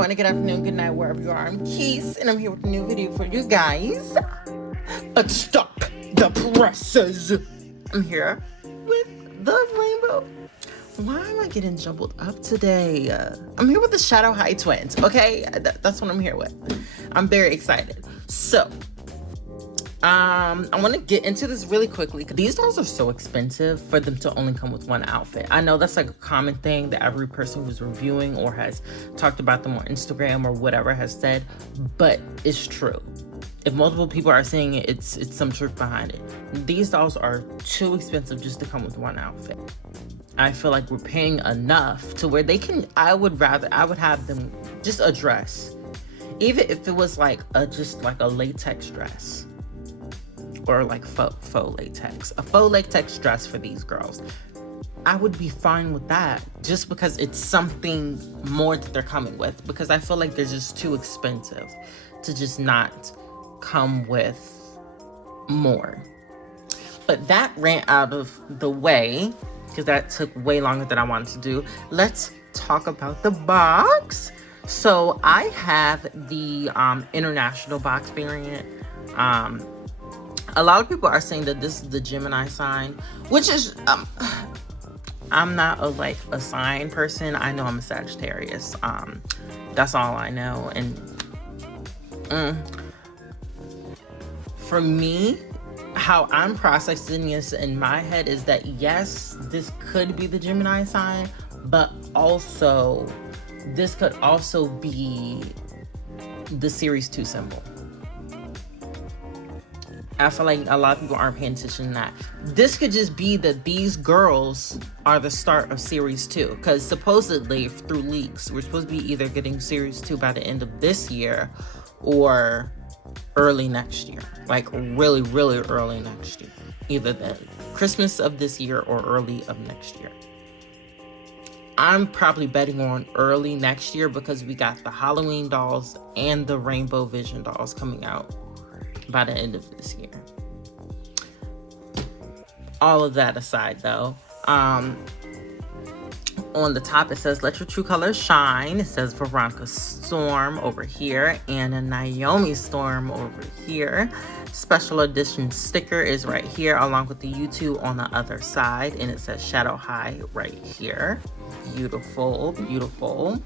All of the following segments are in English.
morning, good afternoon, good night, wherever you are. I'm Keys, and I'm here with a new video for you guys. But stop the presses. I'm here with the rainbow. Why am I getting jumbled up today? I'm here with the Shadow High twins, okay? That's what I'm here with. I'm very excited. So, I want to get into this really quickly. These dolls are so expensive for them to only come with one outfit. I know that's like a common thing that every person who's reviewing or has talked about them on Instagram or whatever has said, but it's true. If multiple people are saying it, it's some truth behind it. These dolls are too expensive just to come with one outfit. I feel like we're paying enough to where they can, I would have them just a dress. Even if it was like just like a latex dress. Or like faux latex. A faux latex dress for these girls. I would be fine with that just because it's something more that they're coming with. Because I feel like they're just too expensive to just not come with more. But that ran out of the way because that took way longer than I wanted to do. Let's talk about the box. So I have the international box variant. A lot of people are saying that this is the Gemini sign, which is, I'm not a sign person. I know I'm a Sagittarius. That's all I know. And for me, how I'm processing this in my head is that yes, this could be the Gemini sign, but also this could also be the Series 2 symbol. I feel like a lot of people aren't paying attention to that. This could just be that these girls are the start of Series 2. Because supposedly, through leaks, we're supposed to be either getting Series 2 by the end of this year or early next year. Like really, really early next year. Either the Christmas of this year or early of next year. I'm probably betting on early next year because we got the Halloween dolls and the Rainbow Vision dolls coming out by the end of this year. All of that aside though, on the top it says let your true colors shine. It says Veronica Storm over here and a Naomi Storm over here. Special edition sticker is right here along with the U2 on the other side, and it says Shadow High right here. Beautiful, beautiful.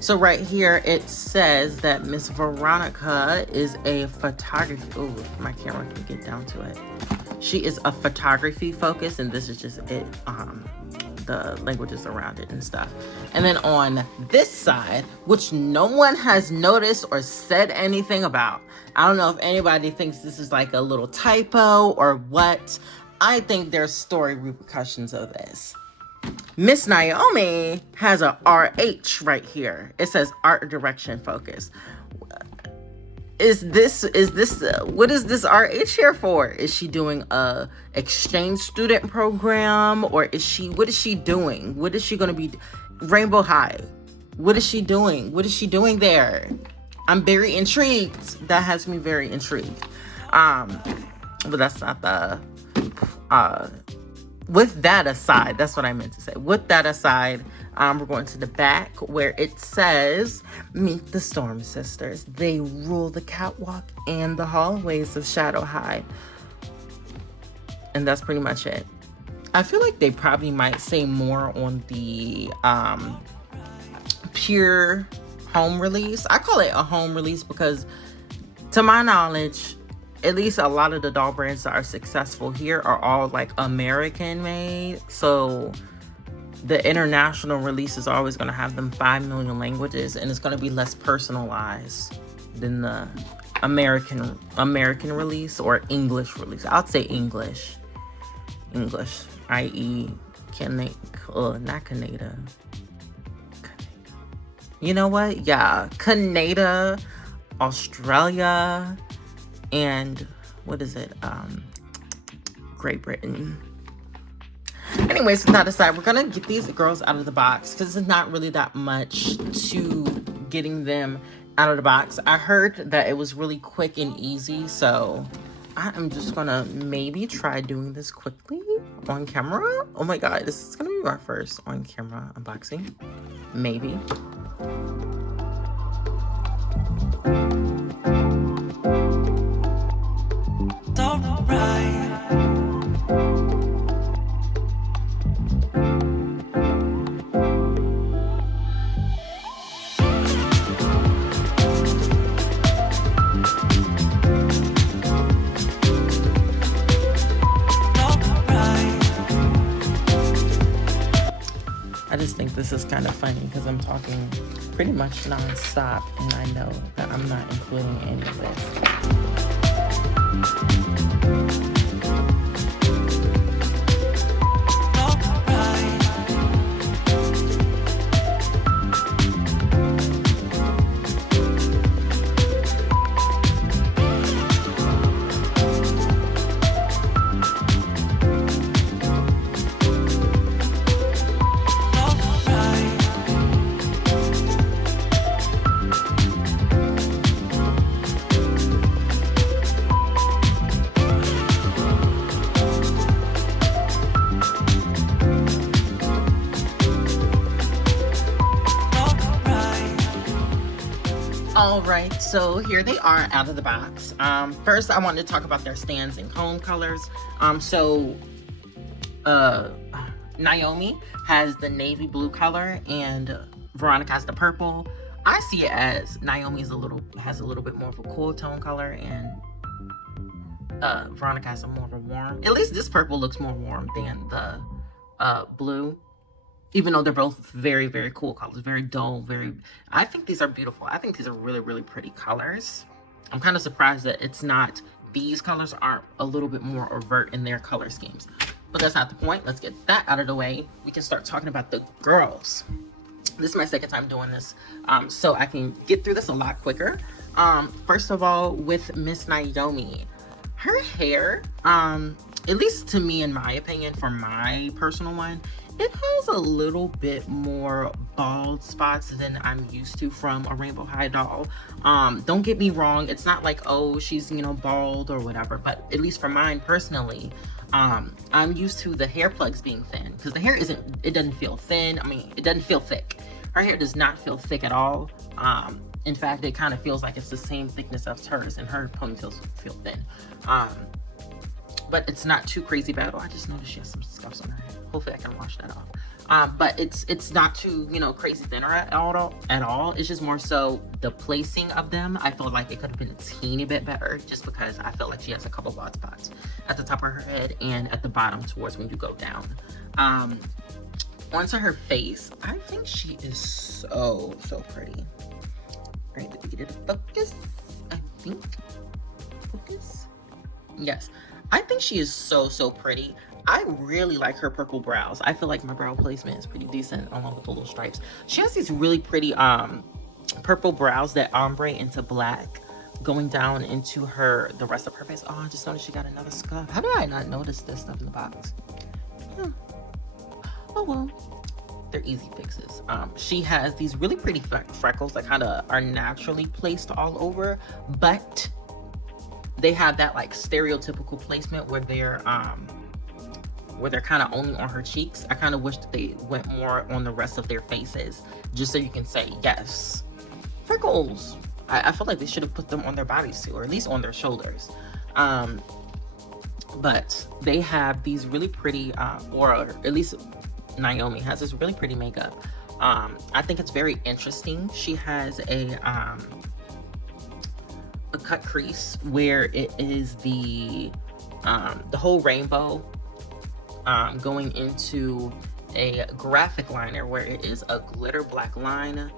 So right here it says that Miss Veronica is a photography. Oh, my camera can get down to it. She is a photography focus, and this is just it. The languages around it and stuff. And then on this side, which no one has noticed or said anything about. I don't know if anybody thinks this is like a little typo or what. I think there's story repercussions of this. Miss Naomi has a RH right here. It says art direction focus. What is this RH here for? Is she doing a exchange student program, or what is she doing? What is she going to be? Rainbow High. What is she doing? What is she doing there? I'm very intrigued. That has me very intrigued. But that's not the, with that aside, that's what I meant to say. With that aside, we're going to the back where it says, meet the Storm Sisters. They rule the catwalk and the hallways of Shadow High. And that's pretty much it. I feel like they probably might say more on the pure home release. I call it a home release because, to my knowledge, at least a lot of the doll brands that are successful here are all like American made. So the international release is always going to have them 5 million languages, and it's going to be less personalized than the American release or English release. I'd say English, i.e. not Canada. You know what? Yeah, Canada, Australia, and what is it? Great Britain. Anyways, with that aside, we're gonna get these girls out of the box because it's not really that much to getting them out of the box. I heard that it was really quick and easy, so I am just gonna maybe try doing this quickly on camera. Oh my god, this is gonna be my first on camera unboxing. Maybe. I just think this is kind of funny because I'm talking pretty much non-stop, and I know that I'm not including any of this. All right, so here they are out of the box. First, I wanted to talk about their stands and comb colors. Naomi has the navy blue color and Veronica has the purple. I see it as Naomi has a little bit more of a cool tone color, and Veronica has a more of a warm. At least this purple looks more warm than the blue. Even though they're both very, very cool colors, very dull, I think these are beautiful. I think these are really, really pretty colors. I'm kind of surprised that these colors aren't a little bit more overt in their color schemes. But that's not the point. Let's get that out of the way. We can start talking about the girls. This is my second time doing this, so I can get through this a lot quicker. First of all, with Miss Naomi, her hair, at least to me, in my opinion, for my personal one, it has a little bit more bald spots than I'm used to from a Rainbow High doll. Don't get me wrong, it's not like, oh, she's, bald or whatever, but at least for mine personally, I'm used to the hair plugs being thin, because the hair doesn't feel thin. I mean, it doesn't feel thick. Her hair does not feel thick at all. In fact, it kind of feels like it's the same thickness as hers, and her ponytails feel thin. But it's not too crazy bad. Oh, I just noticed she has some scuffs on her head. Hopefully I can wash that off. But it's not too, crazy thinner at all. It's just more so the placing of them. I feel like it could have been a teeny bit better, just because I feel like she has a couple bald spots at the top of her head and at the bottom towards when you go down. Onto her face, I think she is so pretty. Right, did we get it to focus? I think. Focus? Yes. I think she is so pretty. I really like her purple brows. I feel like my brow placement is pretty decent along with the little stripes. She has these really pretty purple brows that ombre into black going down into the rest of her face. Oh, I just noticed she got another scuff. How did I not notice this stuff in the box? Oh well, they're easy fixes. She has these really pretty freckles that kind of are naturally placed all over, but they have that like stereotypical placement where they're kind of only on her cheeks. I kind of wish that they went more on the rest of their faces, just so you can say, yes, freckles. I feel like they should have put them on their bodies too, or at least on their shoulders. But they have these really pretty, or at least Naomi has this really pretty makeup. I think it's very interesting. She has a cut crease where it is the whole rainbow going into a graphic liner where it is a glitter black line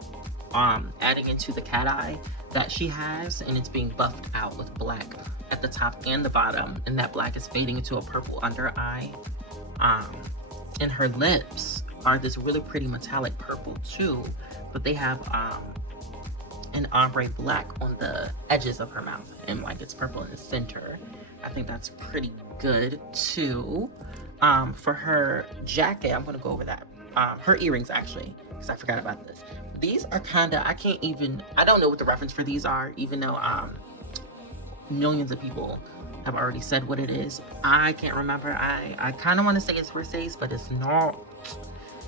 adding into the cat eye that she has, and it's being buffed out with black at the top and the bottom, and that black is fading into a purple under eye. And her lips are this really pretty metallic purple too, but they have an ombre black on the edges of her mouth, and like it's purple in the center. I think that's pretty good too. For her jacket, I'm gonna go over that. Her earrings, actually, because I forgot about this. These are kinda, I don't know what the reference for these are, even though millions of people have already said what it is. I can't remember. I kind of want to say it's Versace, but it's not.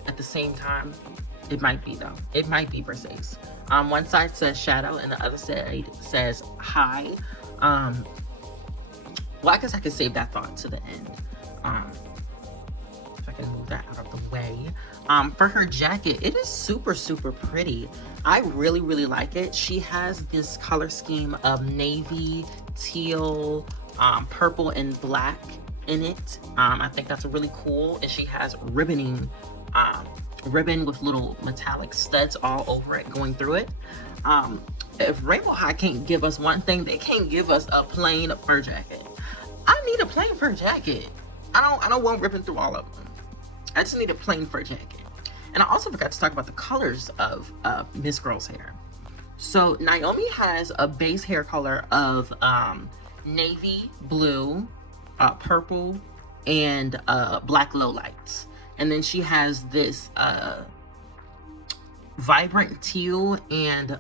At the same time, it might be though. It might be Versace. One side says shadow and the other side says high. Well, I guess I can save that thought to the end. If I can move that out of the way. For her jacket, it is super pretty. I really like it. She has this color scheme of navy, teal, purple, and black in it. I think that's really cool. And she has ribboning ribbon with little metallic studs all over it going through it. If Rainbow High can't give us one thing, they can't give us a plain fur jacket. I need a plain fur jacket. I don't want ripping through all of them. I just need a plain fur jacket. And I also forgot to talk about the colors of Miss Girl's hair. So Naomi has a base hair color of navy blue, purple, and black lowlights. And then she has this vibrant teal and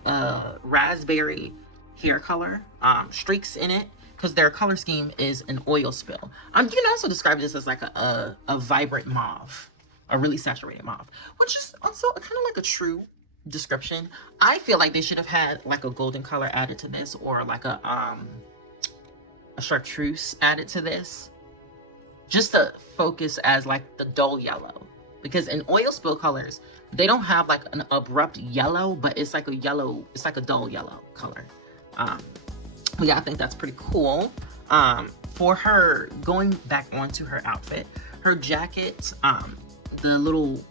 raspberry hair color streaks in it, because their color scheme is an oil spill. You can also describe this as like a vibrant mauve, a really saturated mauve, which is also kind of like a true description. I feel like they should have had like a golden color added to this, or like a chartreuse added to this, just to focus as like the dull yellow. Because in oil spill colors, they don't have like an abrupt yellow, but it's like a yellow, it's like a dull yellow color. But yeah, I think that's pretty cool. For her, going back onto her outfit, her jacket, the little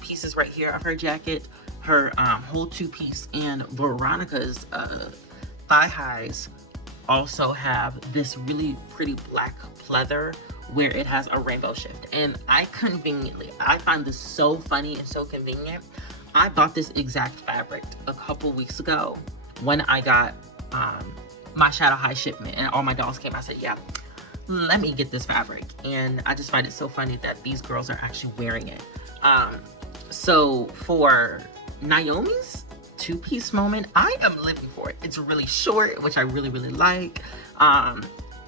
pieces right here of her jacket, her whole two-piece, and Veronica's thigh highs also have this really pretty black pleather where it has a rainbow shift. And I find this so funny and so convenient. I bought this exact fabric a couple weeks ago when I got my Shadow High shipment, and all my dolls came. I said, yeah, let me get this fabric. And I just find it so funny that these girls are actually wearing it. So for Naomi's two-piece moment, I am living for it. It's really short, which I really, really like.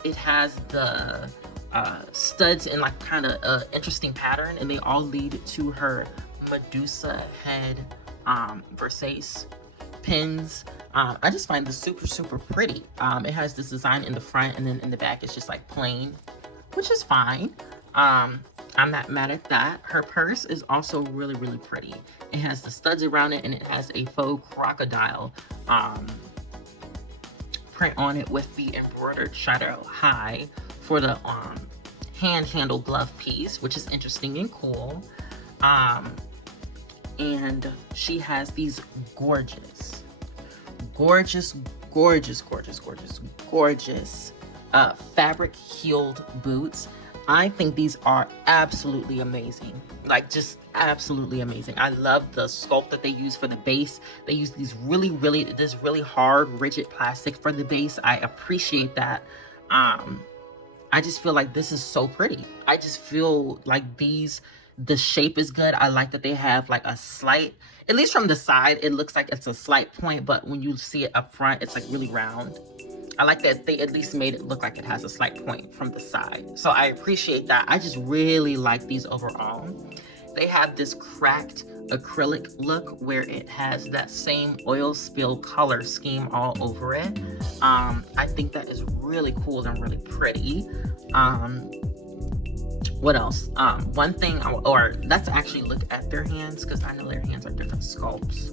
It has the studs in like kind of interesting pattern, and they all lead to her Medusa head Versace pins. I just find this super, super pretty. It has this design in the front, and then in the back it's just like plain, which is fine. I'm not mad at that. Her purse is also really, really pretty. It has the studs around it, and it has a faux crocodile print on it with the embroidered Shadow High for the hand-handled glove piece, which is interesting and cool. And she has these gorgeous fabric heeled boots. I think these are absolutely amazing. Like, just absolutely amazing. I love the sculpt that they use for the base. They use these this really hard, rigid plastic for the base. I appreciate that. I just feel like this is so pretty. I just feel like the shape is good. I like that they have like a slight, at least from the side, it looks like it's a slight point, but when you see it up front, it's like really round. I like that they at least made it look like it has a slight point from the side. So I appreciate that. I just really like these overall. They have this cracked acrylic look where it has that same oil spill color scheme all over it. I think that is really cool and really pretty. What else? One thing, or let's actually look at their hands, because I know their hands are different sculpts.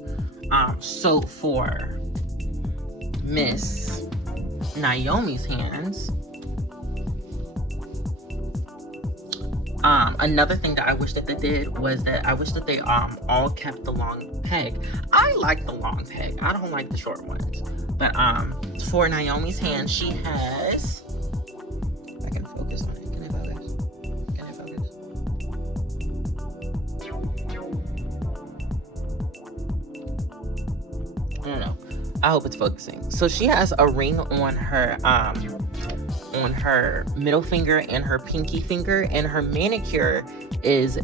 So for Miss Naomi's hands, another thing that I wish that they did was that I wish that they all kept the long peg. I like the long peg. I don't like the short ones. But for Naomi's hand, she has, if I can focus on it. Can I focus? Can I focus? I don't know. I hope it's focusing. So she has a ring on her middle finger and her pinky finger, and her manicure is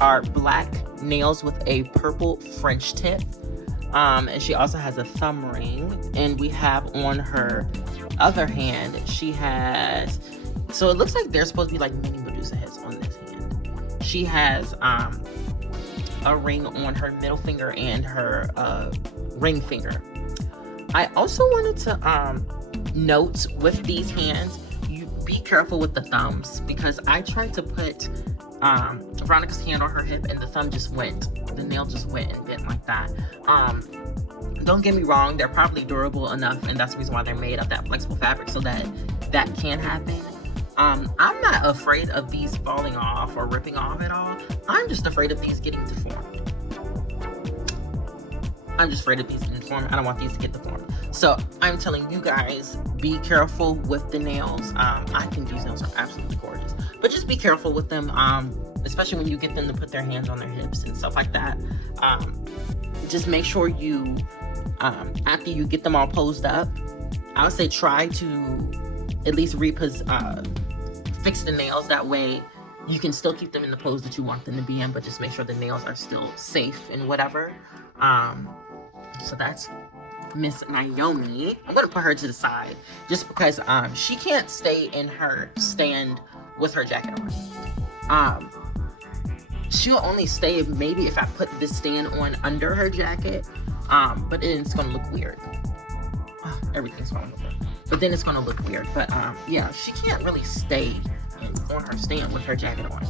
are black nails with a purple French tip. And she also has a thumb ring. And we have on her other hand, she has, so it looks like there's supposed to be like mini Medusa heads on this hand. She has a ring on her middle finger and her ring finger. I also wanted to note with these hands, you be careful with the thumbs, because I tried to put Veronica's hand on her hip and the thumb just went, the nail just went and bent like that. Don't get me wrong, they're probably durable enough, and that's the reason why they're made of that flexible fabric, so that that can happen. I'm not afraid of these falling off or ripping off at all. I'm just afraid of these getting deformed. I'm just afraid of these getting deformed. I don't want these to get deformed. So I'm telling you guys, be careful with the nails. I think these nails are absolutely gorgeous, but just be careful with them, especially when you get them to put their hands on their hips and stuff like that. Just make sure you, after you get them all posed up, I would say try to at least fix the nails. That way you can still keep them in the pose that you want them to be in, but just make sure the nails are still safe and whatever. So that's Miss Naomi. I'm gonna put her to the side just because she can't stay in her stand with her jacket on. She'll only stay maybe if I put this stand on under her jacket, but it's gonna look weird. Everything's gonna look weird, but then it's gonna look weird. But yeah, she can't really stay on her stand with her jacket on.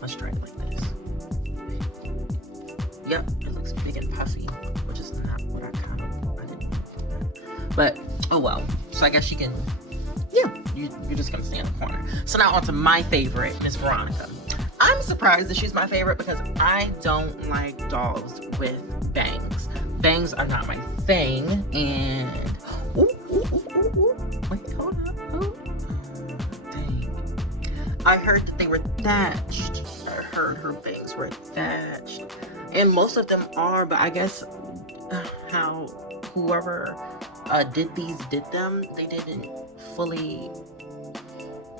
Let's try it like this. Yep, it looks big and puffy, which is not what I didn't want that. But oh well. So I guess she can. Yeah, you're just gonna stay in the corner. So now on to my favorite, Miss Veronica. I'm surprised that she's my favorite because I don't like dolls with bangs. Bangs are not my thing, and wait, hold up. Dang. I heard that they were thatched. I heard her bangs were thatched, and most of them are, but I guess how whoever did them, they didn't fully.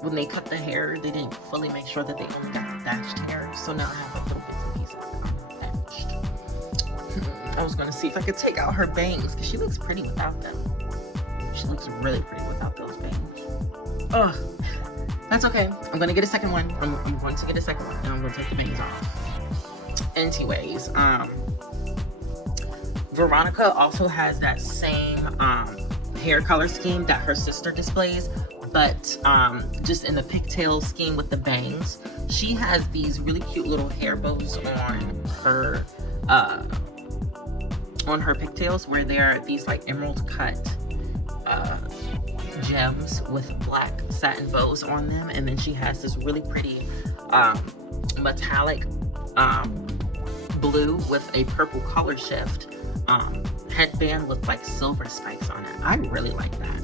When they cut the hair, they didn't fully make sure that they only got thatched hair. So now I have a little bits and pieces thatched. I was gonna see if I could take out her bangs because she looks pretty without them. She looks really pretty without those bangs. Ugh, that's okay. I'm gonna get a second one. I'm going to get a second one, and I'm gonna take the bangs off. Anyways, Veronica also has that same hair color scheme that her sister displays, but just in the pigtail scheme with the bangs. She has these really cute little hair bows on her pigtails, where there are these like emerald cut gems with black satin bows on them, and then she has this really pretty metallic blue with a purple color shift headband with like silver spikes on it. I really like that.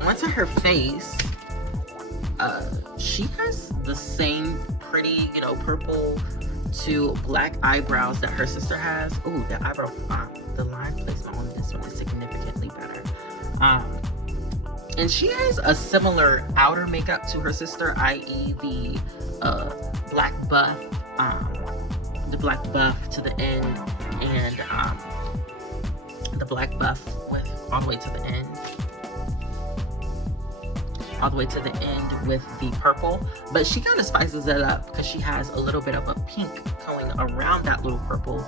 Onto her face, she has the same pretty, purple to black eyebrows that her sister has. Oh, the eyebrow, the line placement on this one is significantly better. And she has a similar outer makeup to her sister, i.e. the black buff to the end, and the black buff with all the way to the end with the purple. But she kind of spices it up because she has a little bit of a pink going around that little purple,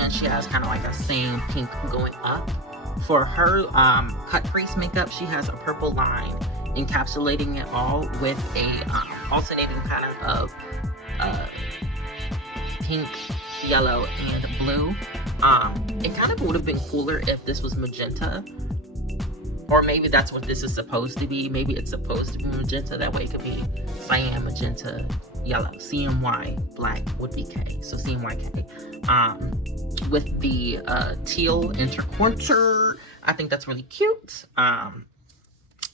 and she has kind of like a same pink going up. For her cut crease makeup, she has a purple line encapsulating it all with a alternating kind of pink, yellow, and blue. It kind of would have been cooler if this was magenta, or maybe that's what this is supposed to be. Maybe it's supposed to be magenta. That way it could be cyan, magenta, yellow. CMY black would be K. So CMYK. With the teal interquarter, I think that's really cute.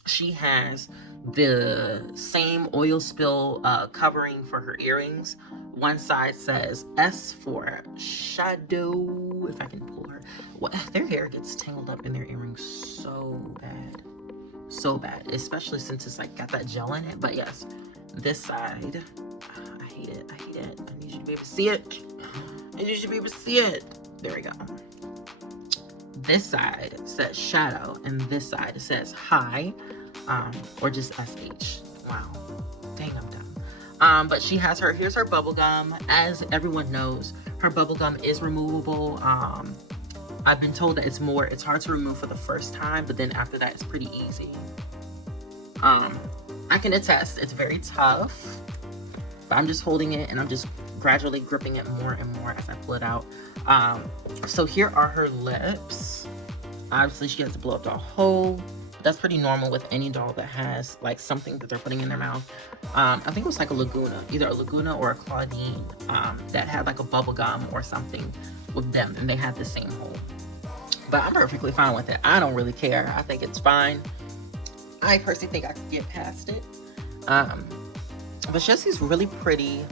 She has the same oil spill covering for her earrings. One side says S for shadow. If I can pull her. Their hair gets tangled up in their earrings so bad, especially since it's like got that gel in it. But yes, this side, I hate it. I need you to be able to see it. There we go. This side says shadow, and this side says high, or just SH. Wow, dang, I'm dumb. But she has here's her bubble gum. As everyone knows, her bubble gum is removable. I've been told that it's hard to remove for the first time, but then after that, it's pretty easy. I can attest, it's very tough, but I'm just holding it and I'm just gradually gripping it more and more as I pull it out. So here are her lips. Obviously, she has to blow up the whole That's pretty normal with any doll that has like something that they're putting in their mouth. I think it was like a Laguna, either a Laguna or a Claudine, that had like a bubble gum or something with them, and they had the same hole. But I'm perfectly fine with it. I don't really care. I think it's fine. I personally think I could get past it. But she has these really pretty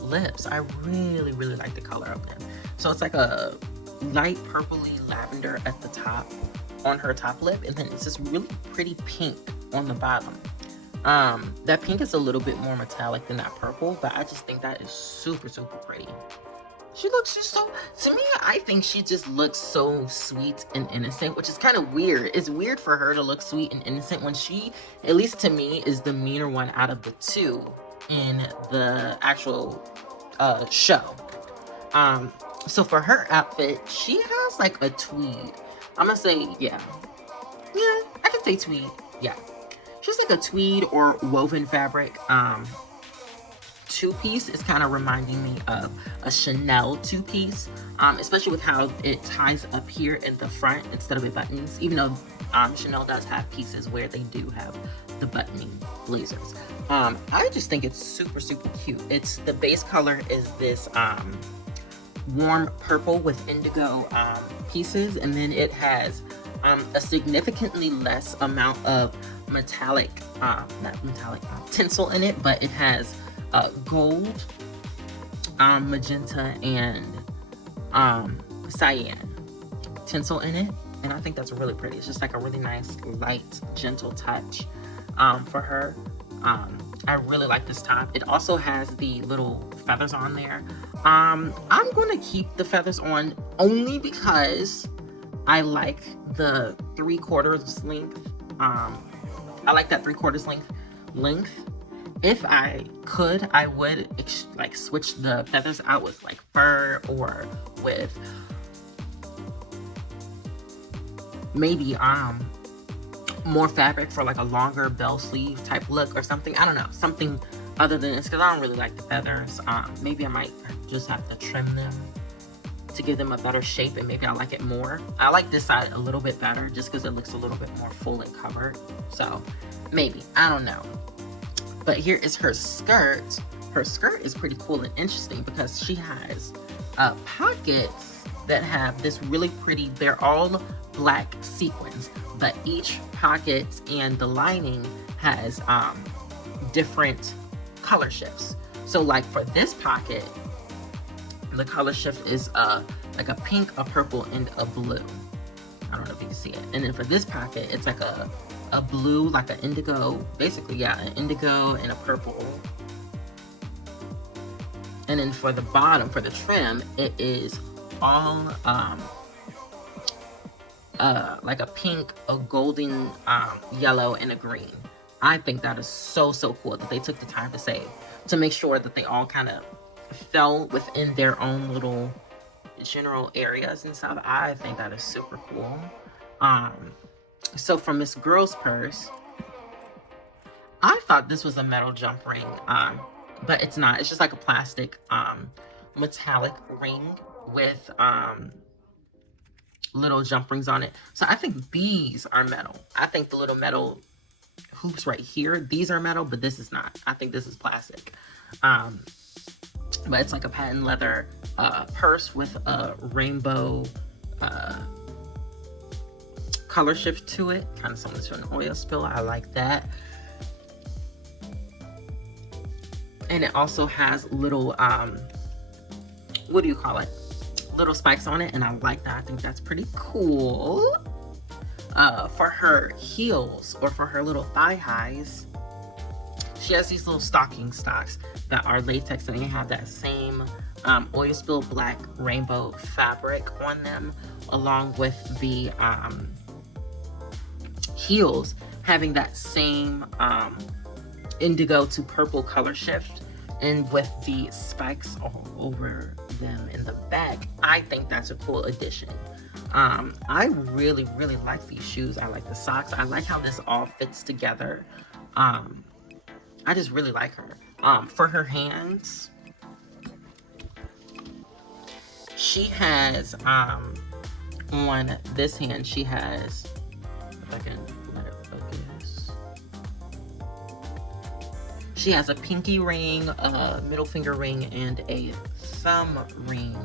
lips. I really, really like the color of them. So it's like a light purpley lavender at the top on her top lip, and then it's this really pretty pink on the bottom. That pink is a little bit more metallic than that purple, but I just think that is super, super pretty. She's so, to me, I think she just looks so sweet and innocent, which is kind of weird. It's weird for her to look sweet and innocent when she, at least to me, is the meaner one out of the two in the actual show. So for her outfit, she has like a tweed. I'm gonna say, yeah, I can say tweed, yeah. She's like a tweed or woven fabric. Two-piece is kind of reminding me of a Chanel two-piece, especially with how it ties up here in the front instead of the buttons, even though Chanel does have pieces where they do have the buttoning blazers. I just think it's super, super cute. It's, the base color is this warm purple with indigo pieces, and then it has a significantly less amount of metallic, not metallic, tinsel in it, but it has gold, magenta, and cyan tinsel in it, and I think that's really pretty. It's just like a really nice, light, gentle touch for her. I really like this top. It also has the little feathers on there. I'm gonna keep the feathers on only because I like the 3/4 length. I like that 3/4 length. If I could, I would like switch the feathers out with like fur or with maybe more fabric for like a longer bell sleeve type look or something. I don't know, something other than this, because I don't really like the feathers. Maybe I might just have to trim them to give them a better shape, and maybe I like it more. I like this side a little bit better just because it looks a little bit more full and covered. So maybe, I don't know. But here is her skirt. Her skirt is pretty cool and interesting because she has pockets that have this really pretty, they're all black sequins, but each pocket and the lining has different color shifts. So like for this pocket, the color shift is like a pink, a purple, and a blue. I don't know if you can see it. And then for this pocket, it's like a blue, like an indigo, basically, yeah, an indigo and a purple. And then for the bottom, for the trim, it is all like a pink, a golden, yellow, and a green. I think that is so, so cool that they took the time to make sure that they all kind of fell within their own little general areas and stuff. I think that is super cool. So for Miss Girl's purse, I thought this was a metal jump ring, but it's not. It's just like a plastic metallic ring with little jump rings on it. So I think these are metal. I think the little metal hoops right here, these are metal, but this is not. I think this is plastic. But it's like a patent leather purse with a rainbow color shift to it, kind of similar to an oil spill. I like that. And it also has little what do you call it, little spikes on it, and I like that. I think that's pretty cool. For her heels, or for her little thigh highs, she has these little stocking stocks that are latex, and they have that same oil spill black rainbow fabric on them, along with the heels having that same indigo to purple color shift, and with the spikes all over them in the back. I think that's a cool addition. I really, really like these shoes. I like the socks. I like how this all fits together. I just really like her. For her hands, she has on this hand, she has, if I can let it focus. She has a pinky ring, a middle finger ring, and a thumb ring.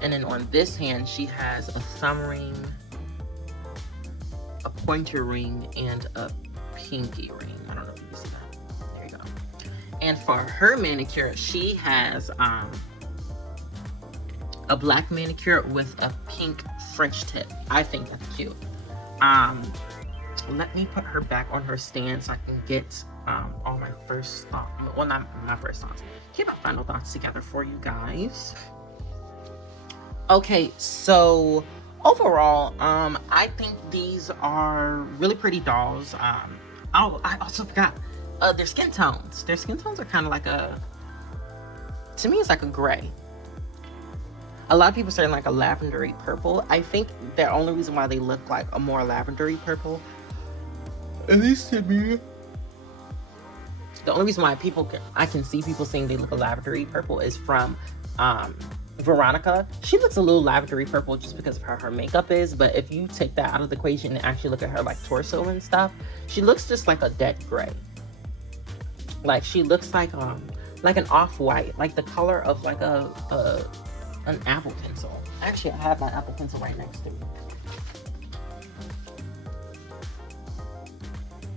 And then on this hand, she has a thumb ring, a pointer ring, and a pinky ring. I don't know if you can see that. There you go. And for her manicure, she has a black manicure with a pink French tip. I think that's cute. Let me put her back on her stand so I can get all my first thoughts. Well, not my first thoughts. Get my final thoughts together for you guys. Okay, so overall, I think these are really pretty dolls. Oh, I also forgot their skin tones. Their skin tones are kind of like to me, it's like a gray. A lot of people say like a lavendery purple. I think the only reason why they look like a more lavendery purple, at least to me, the only reason why I can see people saying they look a lavendery purple is from Veronica. She looks a little lavendery purple just because of how her makeup is, but if you take that out of the equation and actually look at her like torso and stuff, she looks just like a dead gray. Like she looks like an off-white, like the color of like an Apple pencil. Actually, I have my Apple pencil right next to me.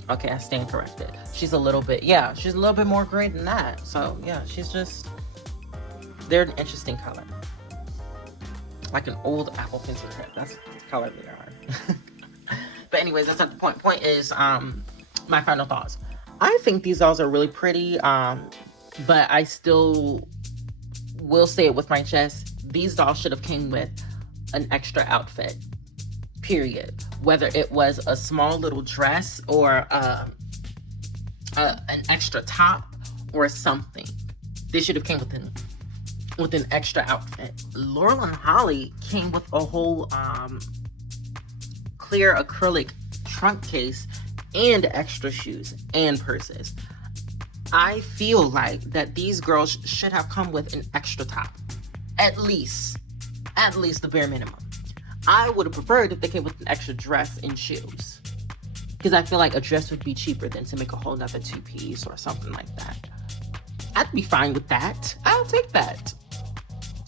Okay, I stand corrected. She's a little bit more gray than that. So yeah, they're an interesting color. Like an old Apple pencil tip. That's the color they are. But anyways, that's not the point. Point is, my final thoughts. I think these dolls are really pretty, but I still will say it with my chest. These dolls should have came with an extra outfit, period. Whether it was a small little dress or an extra top or something. They should have came with an extra outfit. Laurel and Holly came with a whole clear acrylic trunk case and extra shoes and purses. I feel like that these girls should have come with an extra top. At least the bare minimum. I would have preferred if they came with an extra dress and shoes. Because I feel like a dress would be cheaper than to make a whole nother two-piece or something like that. I'd be fine with that. I'll take that.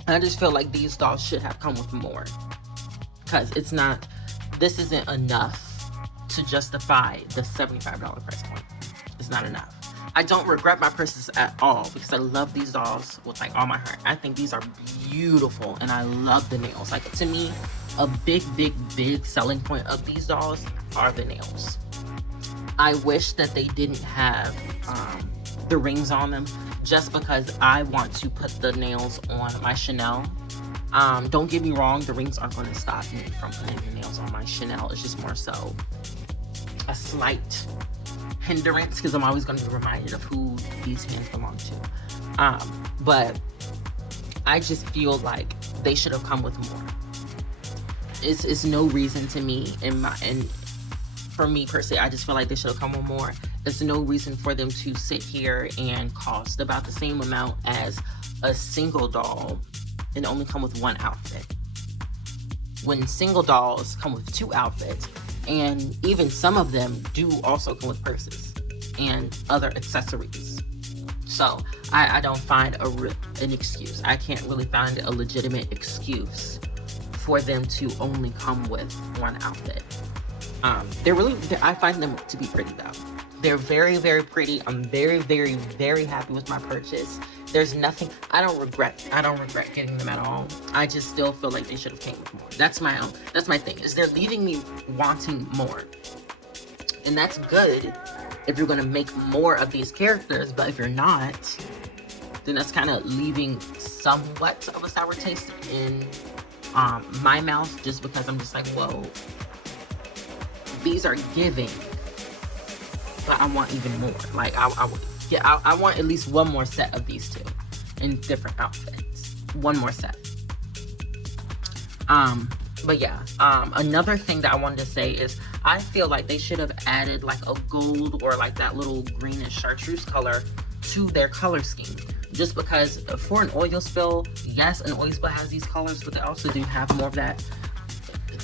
I just feel like these dolls should have come with more. Because this isn't enough to justify the $75 price point. It's not enough. I don't regret my purchase at all because I love these dolls with like all my heart. I think these are beautiful and I love the nails. Like to me, a big selling point of these dolls are the nails. I wish that they didn't have the rings on them just because I want to put the nails on my Chanel. Don't get me wrong, the rings aren't going to stop me from putting the nails on my Chanel. It's just more so a slight hindrance because I'm always going to be reminded of who these hands belong to. But I just feel like they should have come with more. It's no reason to me and for me personally, I just feel like they should have come with more. There's no reason for them to sit here and cost about the same amount as a single doll and only come with one outfit. When single dolls come with two outfits, and even some of them do also come with purses and other accessories. So I don't find an excuse. I can't really find a legitimate excuse for them to only come with one outfit. I find them to be pretty though. They're very pretty. I'm very happy with my purchase. There's nothing, I don't regret getting them at all. I just still feel like they should have came with more. That's my thing, is they're leaving me wanting more. And that's good if you're gonna make more of these characters, but if you're not, then that's kind of leaving somewhat of a sour taste in my mouth, just because I'm just like, whoa, these are giving, but I want even more. Like I want at least one more set of these two in different outfits. One more set. But yeah, another thing that I wanted to say is I feel like they should have added like a gold or like that little greenish chartreuse color to their color scheme. Just because for an oil spill, yes, an oil spill has these colors, but they also do have more of that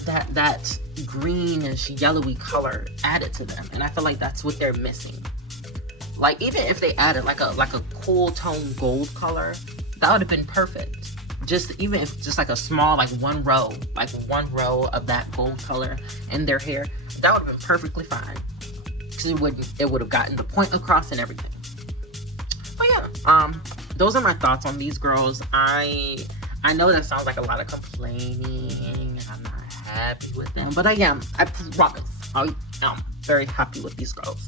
just that greenish yellowy color added to them, and I feel like that's what they're missing. Like, even if they added like a cool tone gold color, that would have been perfect. Just even if just like a small, like one row of that gold color in their hair, that would have been perfectly fine, because it would have gotten the point across and everything. But yeah, those are my thoughts on these girls. I know that sounds like a lot of complaining, and I'm not happy with them, but I promise I am very happy with these girls.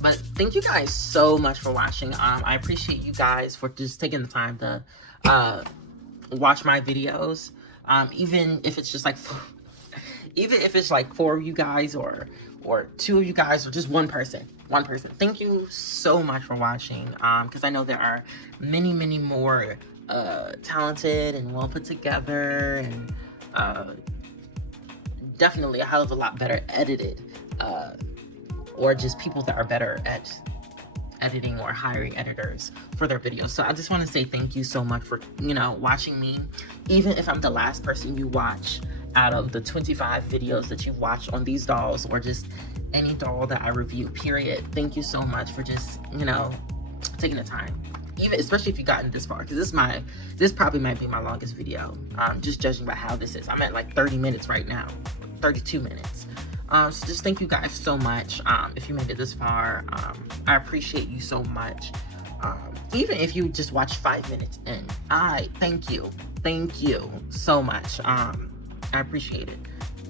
But thank you guys so much for watching. I appreciate you guys for just taking the time to watch my videos. Even if it's just like, even if it's like 4 of you guys, or 2 of you guys, or just one person. Thank you so much for watching. Because I know there are many, many more talented and well put together, and definitely a hell of a lot better edited, or just people that are better at editing or hiring editors for their videos. So I just want to say thank you so much for, watching me. Even if I'm the last person you watch out of the 25 videos that you've watched on these dolls, or just any doll that I review, period. Thank you so much for just, taking the time. Even, especially if you've gotten this far, because this probably might be my longest video, just judging by how this is. I'm at like 30 minutes right now, 32 minutes. So just thank you guys so much. If you made it this far, I appreciate you so much. Even if you just watch 5 minutes in, I thank you so much. I appreciate it.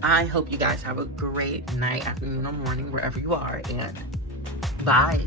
I hope you guys have a great night, afternoon, or morning, wherever you are, and bye.